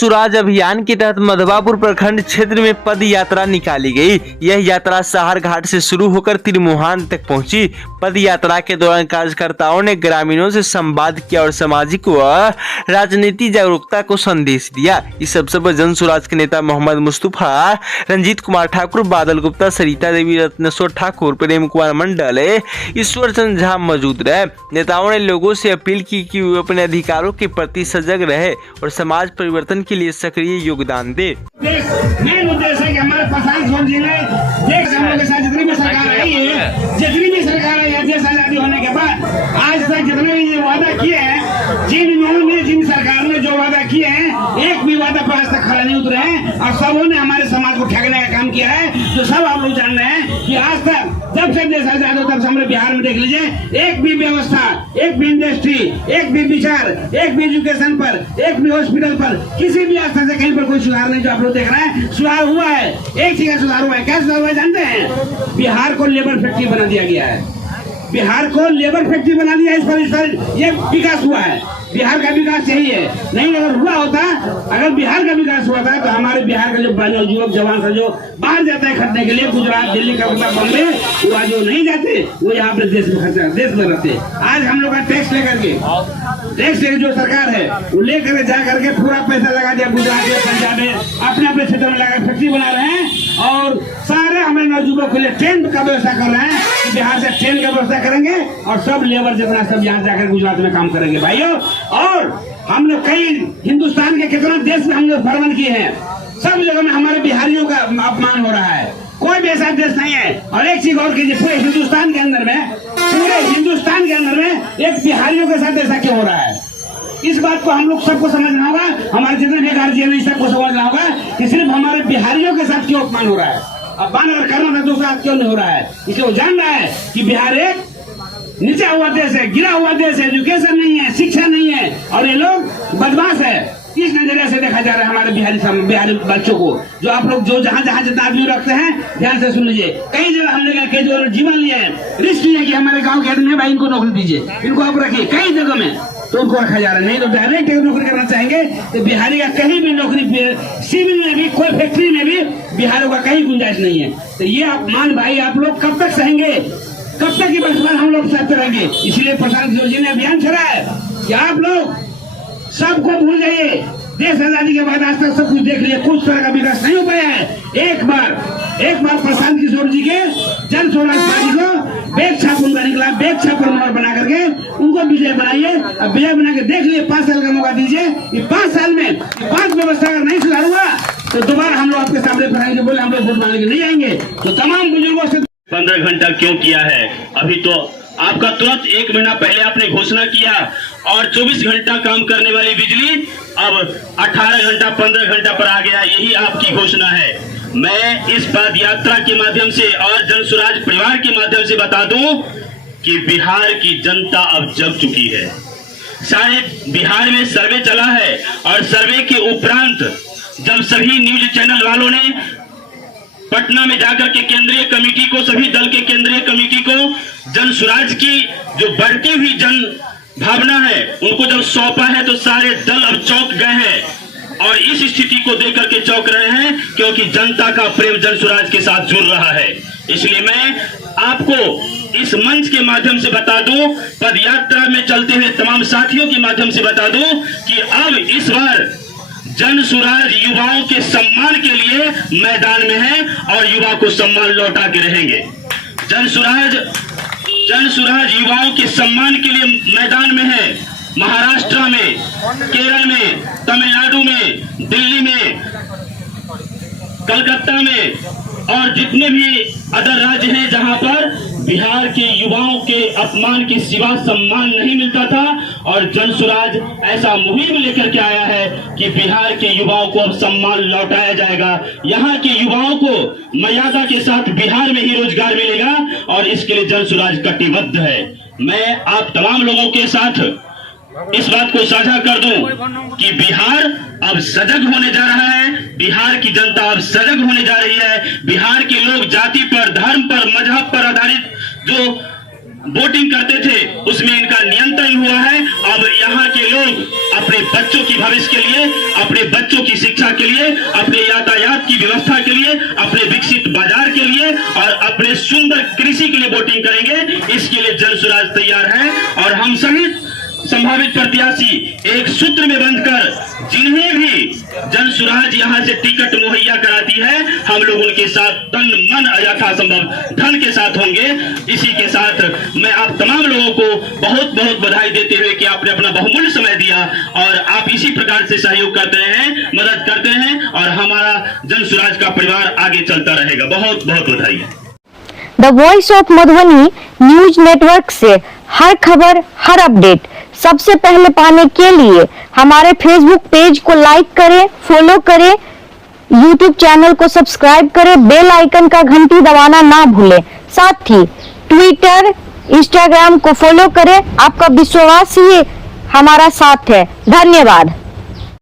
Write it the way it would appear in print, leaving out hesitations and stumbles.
स्वराज अभियान के तहत मधवापुर प्रखंड क्षेत्र में पद यात्रा निकाली गई। यह यात्रा सहार घाट से शुरू होकर तिरमुहान तक पहुंची। पद यात्रा के दौरान कार्यकर्ताओं ने ग्रामीणों से संवाद किया और सामाजिक व राजनीतिक जागरूकता को संदेश दिया। इस अवसर पर जन स्वराज के नेता मोहम्मद मुस्तफा, रंजीत कुमार ठाकुर, बादल गुप्ता, सरिता देवी, रत्नेश्वर ठाकुर, प्रेम कुमार मंडल, ईश्वर चंद झा मौजूद रहे। नेताओं ने लोगों से अपील की कि वे अपने अधिकारों के प्रति सजग रहे और समाज परिवर्तन के लिए सक्रिय योगदान दे। मेन उद्देश्य है कि हमारे प्रशांत सोम जी ने देश हम लोग के साथ जितनी भी सरकार आई है, जितनी भी सरकार आई है देश आजादी होने के बाद आज तक जितने भी ये वादा किए हैं, जिन सरकार ने जो वादा किए हैं, एक भी वादा पर आज तक खरा नहीं उतरे हैं और सबों ने हमारे समाज को ठगने का काम किया है। तो सब आप लोग जान रहे हैं कि आज तक जब से देश आजाद हो तब से हमारे बिहार में देख लीजिए, एक भी व्यवस्था, एक भी इंडस्ट्री, एक भी विचार, एक भी एजुकेशन पर, एक भी हॉस्पिटल पर, किसी भी स्तर से कहीं पर कोई सुधार नहीं। जो आप लोग देख रहे हैं सुधार हुआ है, एक चीज का सुधार हुआ है। क्या सुधार हुआ है जानते हैं? बिहार को लेबर फैक्ट्री बना दिया गया है। बिहार को लेबर फैक्ट्री बना दिया, इस पर ये विकास हुआ है। बिहार का विकास यही है। नहीं अगर हुआ होता, अगर बिहार का विकास हुआ था तो हमारे बिहार का जो युवक जवान था जो बाहर जाता है खटने के लिए, गुजरात, दिल्ली, कलकत्ता, बॉम्बे, वो आज जो नहीं जाते वो यहाँ अपने देश में खर्चा, देश में रहते। आज हम लोग का टैक्स लेकर जो सरकार है वो लेकर जा करके पूरा पैसा लगा दिया गुजरात में, पंजाब में, अपने अपने क्षेत्र में लगा फैक्ट्री बना रहे हैं और सारे हमारे नौजुवानों के लिए ट्रेन का व्यवस्था कर रहे हैं। बिहार से ट्रेन का व्यवस्था करेंगे और सब लेबर जितना सब यहाँ जाकर गुजरात में काम करेंगे भाइयों। और हम लोग कई हिंदुस्तान के कितना देश में हम लोग भ्रमण किए हैं, सब जगह में हमारे बिहारियों का अपमान हो रहा है। कोई भी ऐसा देश नहीं है। और एक चीज और कीजिए, पूरे हिंदुस्तान के अंदर में एक बिहारियों के साथ ऐसा क्यों हो रहा है? इस बात को हम लोग सबको समझना होगा। हमारे जितने भी गार्जियन है सबको समझना होगा कि सिर्फ हमारे बिहारियों के साथ क्यों अपमान हो रहा है। अपमान अगर करना था दूसरा क्यों नहीं हो रहा है? इसलिए वो जान रहा है कि बिहार एक नीचा हुआ देश है, गिरा हुआ देश है, एजुकेशन नहीं है, शिक्षा नहीं है और ये लोग बदमाश है। इस नजरिए से देखा जा रहा है हमारे बिहारी बच्चों को। जो आप लोग जो जहाँ जितना आदमी रखते हैं ध्यान से सुन लीजिए। कई जगह हमने कई जगह जीवन लिया है, रिस्क लिया कि हमारे गाँव के आदमी भाई इनको नौकरी दीजिए, इनको आप रखिए। कई जगह में तो उनको रखा जा रहा है। नहीं तो डायरेक्ट नौकरी करना चाहेंगे तो बिहारी का कहीं भी नौकरी, सिविल में भी, कोई फैक्ट्री में भी बिहारियों का कहीं गुंजाइश नहीं है। तो ये अपमान भाई आप लोग कब तक सहेंगे? कब तक ये बचपन हम लोग सहते रहेंगे? इसलिए प्रशांत जी ने अभियान चला है कि आप लोग सबको भूल जाइए। देश आजादी के बाद आज तक सब कुछ देख लिया, कुछ तरह का विकास नहीं हो पाया है। एक बार प्रशांत किशोर जी के जन स्वराज पार्टी को बैग छाप उनका निकला, बैग छाप पर मोहर बना करके उनको विजय बनाइए। अब विजय बना के देख लिए, 5 साल का मौका दीजिए। ये 5 साल में 5 व्यवस्था अगर नहीं सुधार हुआ तो दोबारा हम लोग आपके सामने फराएंगे, बोले हम लोग वोट मांगने नहीं आएंगे। तो तमाम बुजुर्गों से 15 घंटा क्यों किया है? अभी तो आपका तुरंत 1 महीना पहले आपने घोषणा किया और 24 घंटा काम करने वाली बिजली अब 18 घंटा 15 घंटा पर आ गया। यही आपकी घोषणा है। मैं इस पद यात्रा के माध्यम से और जन स्वराज परिवार के माध्यम से बता दूं कि बिहार की जनता अब जग चुकी है। शायद बिहार में सर्वे चला है और सर्वे के उपरांत जब सभी न्यूज चैनल वालों ने पटना में जाकर के केंद्रीय कमेटी को, सभी दल के केंद्रीय कमेटी को जन स्वराज की जो बढ़ती हुई जन भावना है उनको जब सौंपा है तो सारे दल अब चौंक गए हैं और इस स्थिति को देख करके चौंक रहे हैं क्योंकि जनता का प्रेम जन स्वराज के साथ जुड़ रहा है। इसलिए मैं आपको इस मंच के माध्यम से बता दूं, पद यात्रा में चलते हुए तमाम साथियों के माध्यम से बता दूं कि अब इस बार जन स्वराज युवाओं के सम्मान के लिए मैदान में है और युवा को सम्मान लौटा के रहेंगे। जन स्वराज युवाओं के सम्मान के लिए मैदान में है। महाराष्ट्र में, केरल में, तमिलनाडु में, दिल्ली में, कलकत्ता में और जितने भी अदर राज्य हैं जहां पर बिहार के युवाओं के अपमान के सिवा सम्मान नहीं मिलता था और जन स्वराज ऐसा मुहिम लेकर के आया है कि बिहार के युवाओं को अब सम्मान लौटाया जाएगा। यहाँ के युवाओं को मर्यादा के साथ बिहार में ही रोजगार मिलेगा और इसके लिए जन स्वराज कटिबद्ध है। मैं आप तमाम लोगों के साथ इस बात को साझा कर दूं कि बिहार अब सजग होने जा रहा है। बिहार की जनता अब सजग होने जा रही है। बिहार के लोग जाति पर, धर्म पर, मजहब पर आधारित जो वोटिंग करते थे उसमें इनका नियंत्रण हुआ है। अब यहाँ के लोग अपने बच्चों की भविष्य के लिए, अपने बच्चों की शिक्षा के लिए, अपने यातायात की व्यवस्था के लिए, अपने विकसित बाजार के लिए और अपने सुंदर कृषि के लिए वोटिंग करेंगे। इसके लिए जन सुराज तैयार है और हम सभी संभावित प्रत्याशी एक सूत्र में बंधकर जिन्हें भी जन सुराज यहाँ से टिकट मुहैया कराती है, हम लोग उनके साथ तन मन यथासंभव धन के साथ होंगे। इसी के साथ मैं आप तमाम लोगों को बहुत बहुत बधाई देते हुए कि आपने अपना बहुमूल्य समय दिया और आप इसी प्रकार से सहयोग करते हैं, मदद करते हैं और हमारा जन सुराज का परिवार आगे चलता रहेगा। बहुत बहुत बधाई। The voice of Madhubani news network से हर खबर, हर अपडेट सबसे पहले पाने के लिए हमारे फेसबुक पेज को लाइक करें, फॉलो करें, यूट्यूब चैनल को सब्सक्राइब करें, बेल आइकन का घंटी दबाना ना भूलें। साथ ही ट्विटर, इंस्टाग्राम को फॉलो करें। आपका विश्वास ही हमारा साथ है। धन्यवाद।